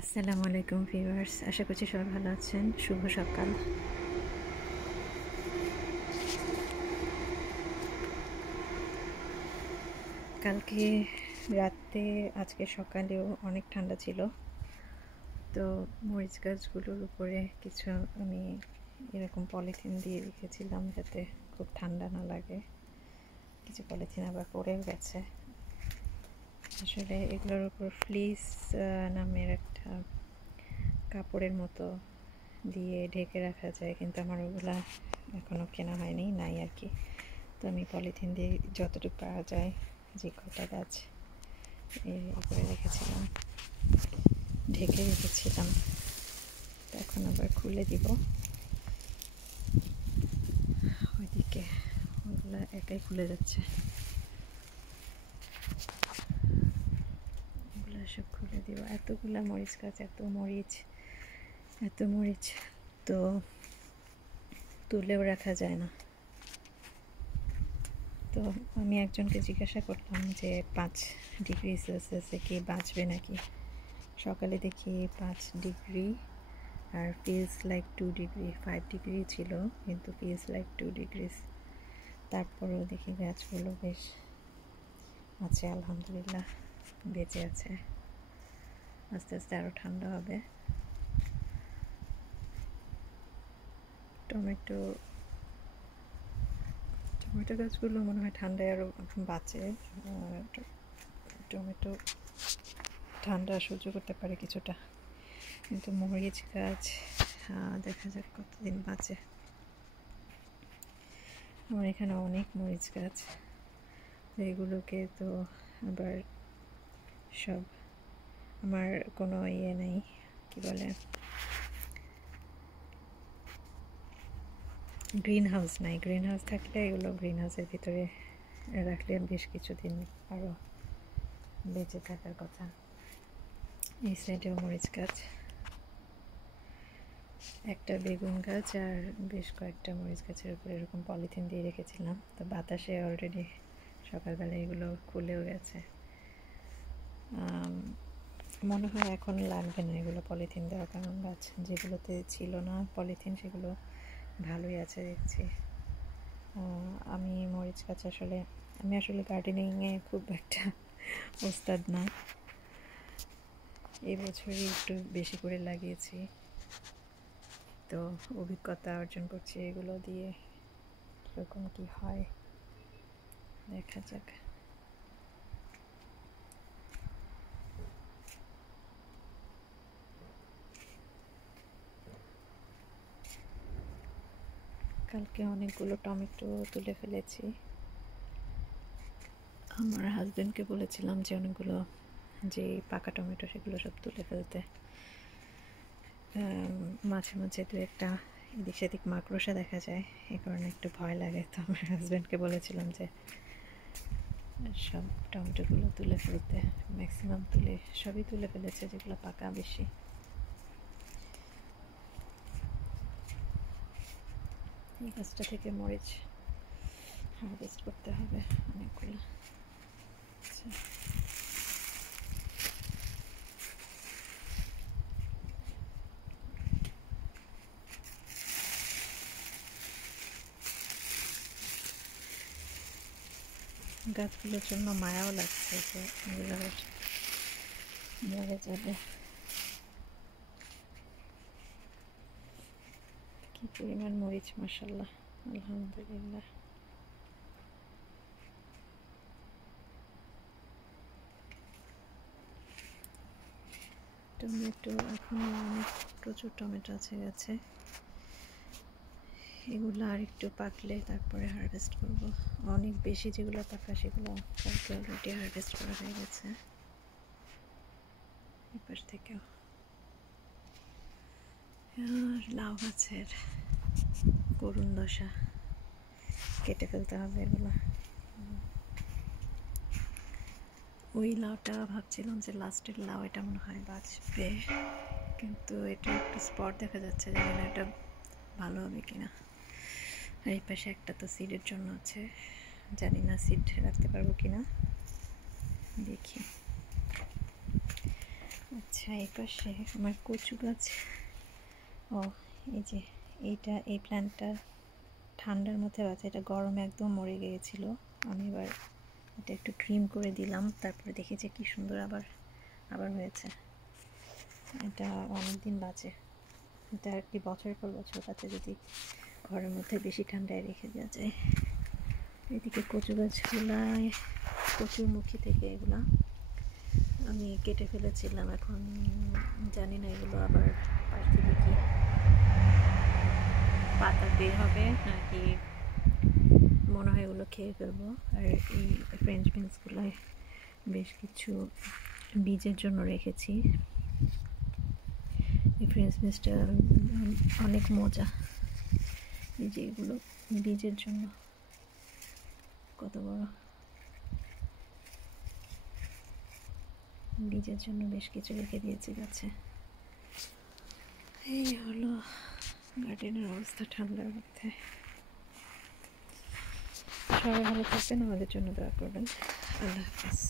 আসসালামু আলাইকুম ভিউয়ার্স, আশা করছি সবাই ভালো আছেন। শুভ সকাল। কালকে রাতে আজকে সকালেও অনেক ঠান্ডা ছিল, তো মরিচ গাছগুলোর উপরে কিছু আমি এরকম পলিথিন দিয়ে রেখেছিলাম যাতে খুব ঠান্ডা না লাগে। কিছু পলিথিন আবার পড়েও গেছে। আসলে এগুলোর উপর ফ্লিস নামের একটা কাপড়ের মতো দিয়ে ঢেকে রাখা যায়, কিন্তু আমার ওগুলা এখনও কেনা হয়নি, নাই আর কি। তো আমি পলিথিন দিয়ে যতটুকু পারা যায় যে কটা গাছ করে রেখেছিলাম, ঢেকে রেখেছিলাম, এখন আবার খুলে দিব। ওইদিকে ওগুলো একাই খুলে যাচ্ছে, ওগুলো সব খুলে দিব। এতগুলা মরিচ গাছ, এত মরিচ তো তুলেও রাখা যায় না। তো আমি একজনকে জিজ্ঞাসা করলাম যে 5 ডিগ্রি সেলসিয়াসে কি বাঁচবে নাকি। সকালে দেখি 5 ডিগ্রি আর ফিলস লাইক 2 ডিগ্রি, 5 ডিগ্রি ছিল কিন্তু ফিলস লাইক 2 ডিগ্রিস। তারপরেও দেখি গাছগুলো বেশ আছে, আলহামদুলিল্লাহ বেঁচে আছে। আস্তে আস্তে আরও ঠান্ডা হবে। টমেটো গাছগুলো মনে হয় ঠান্ডায় আরও বাঁচে। টমেটো ঠান্ডা সহ্য করতে পারে কিছুটা, কিন্তু মরিচ গাছ দেখা যাক কতদিন বাঁচে। আমার এখানে অনেক মরিচ গাছ, এগুলোকে তো আবার সব, আমার কোনো ইয়ে নেই, কি বলে, গ্রিন হাউস নাই। গ্রিন হাউস থাকলে এগুলো গ্রিন হাউসের ভিতরে রাখলে বেশ কিছুদিন আরও বেঁচে থাকার কথা। এই সাইডেও মরিচ গাছ, একটা বেগুন গাছ আর বেশ কয়েকটা মরিচ গাছের উপরে এরকম পলিথিন দিয়ে রেখেছিলাম। তো বাতাসে অলরেডি সকালবেলা এগুলো খুলেও গেছে। মনে হয় এখন লাগবে না এগুলো পলিথিন দেওয়া, কারণ গাছ যেগুলোতে ছিল না পলিথিন সেগুলো ভালোই আছে দেখছি। আমি মরিচ গাছ আমি আসলে গার্ডেনিংয়ে খুব একটা ওস্তাদ না, এই বছরই একটু বেশি করে লাগিয়েছি, তো অভিজ্ঞতা অর্জন করছি এগুলো দিয়ে, কীরকম কী হয় দেখা যাক। কালকে অনেকগুলো টমেটো তুলে ফেলেছি। আমার হাজব্যান্ডকে বলেছিলাম যে অনেকগুলো যে পাকা টমেটো সেগুলো সব তুলে ফেলতে। মাঝে মাঝে দু একটা এদিক সেদিক মাকড়সা দেখা যায়, এই কারণে একটু ভয় লাগে। তো আমার হাজব্যান্ডকে বলেছিলাম যে সব টমেটোগুলো তুলে ফেলতে। ম্যাক্সিমাম সবই তুলে ফেলেছে, যেগুলো পাকা বেশি। এই গাছটা থেকে মরিচ হারভেস্ট করতে হবে অনেকগুলো। আচ্ছা, গাছগুলোর জন্য মায়াও লাগছে যে এগুলো মরে যাবে। কি পরিমাণ মরিচ, মাশাআল্লাহ, আলহামদুলিল্লাহ। টমেটো এখনো প্রচুর টমেটো আছে গাছে, এগুলো আর একটু পাকলে তারপরে হারভেস্ট করব। অনেক বেশি যেগুলো পাকা সেগুলো কালকে অলরেডি হারভেস্ট করা হয়ে গেছে। এপাশ থেকেও লাউ গাছের করুণ দশা, কেটে ফেলতে হবে এগুলো। ওই লাউটা ভাবছিলাম যে লাস্টের লাউ, এটা মনে হয় বাঁচবে, কিন্তু এটা একটু স্পট দেখা যাচ্ছে, জানি না এটা ভালো হবে কিনা। আর এই পাশে একটা তো সিডের জন্য আছে, জানি না সিড রাখতে পারবো কিনা, দেখি। আচ্ছা, আচ্ছা, এই পাশে আমার কচু গাছ। ও, এই যে এই প্ল্যান্টটা ঠান্ডার মধ্যে আছে, এটা গরমে একদম মরে গিয়েছিল। আমি এবার এটা একটু ট্রিম করে দিলাম, তারপরে দেখি যে কী সুন্দর আবার হয়েছে। এটা অনেক দিন বাঁচে, এটা আর কি বছরের পর বছর বাঁচে যদি ঘরের মধ্যে বেশি ঠান্ডায় রেখে দেওয়া যায়। এদিকে কচু গাছগুলায় কচুরমুখী থেকে এগুলা আমি কেটে ফেলেছিলাম, এখন জানি না এগুলো আবার পাশ থেকে কি পাতা বের হবে নাকি মনে হয় এগুলো খেয়ে ফেলবো। আর এই ফ্রেঞ্চ বিনসগুলোয় বেশ কিছু বীজের জন্য রেখেছি। এই ফ্রেঞ্চ বিনসটা অনেক মজা, এই যে এগুলো বীজের জন্য কত বড়, বীজের জন্য বেশ কিছু রেখে দিয়েছি গাছে। এই হলো গার্ডেনের অবস্থা ঠান্ডার মধ্যে। সবাই ভালো থাকবেন, আমাদের জন্য দোয়া করবেন। আল্লাহ হাফেজ।